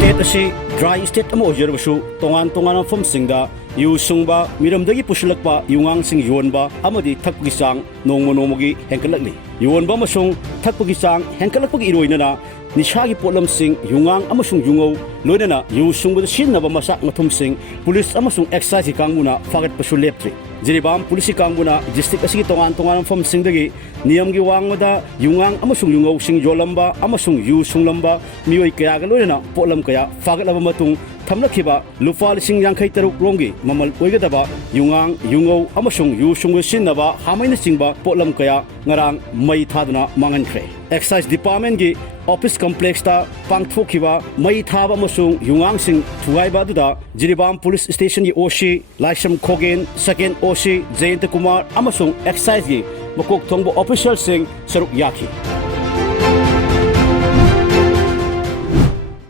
state asi dry state amo ojerbasu tongan mafamsingda yu sungba miramdagi pusilakpa yungang sing yonba amadi thakpagi sang nongmogi henkalakni yonba masung thakpagi sang henkalakpagi iroinana nishagi potlam sing yungang amasung yungau loinana yu sungba sinnaba masak mathum sing police amasung excise kangmuna fagat pasu leptri jiribam polisi kangmuna district asigi tongan mafam singdagi niyamgi wangmada yungang amasung yungau sing yolamba amasung yu sunglamba mioi kaya ga loinana potlam kaya fagat laba matung thamlakhiba lupa lising yangkhai taruk rongi mamal oigadaba yungang yungau amasung yu sungwe sinnaba hamaina singba potlam kaya ngarang mai thaduna manghankhre excise department gi office complex ta pangthokhiba mai thaba amasung yungang sing thugaiba duda jiribam police station gi oshi laisam khogen second oshi jayant kumar amasung excise gi makok thongbo official sing saruk yakhi